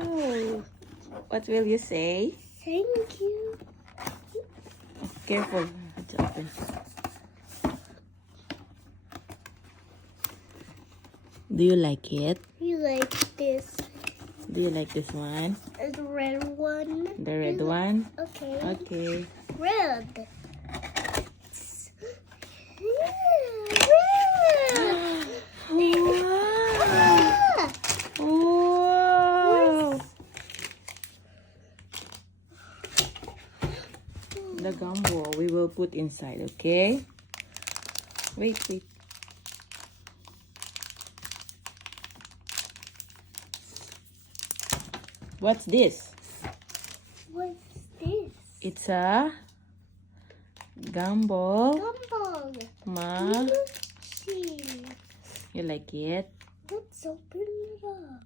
Oh, what will you say? Thank you. Careful. It's open. Do you like it? You like this? Do you like this one? The red one. The red one? Okay. Okay. Red. Red. Wow! The gumball we will put inside, okay? Wait. What's this? What's this? It's a gumball. Gumball. Ma, See. you like it? Let's open it up.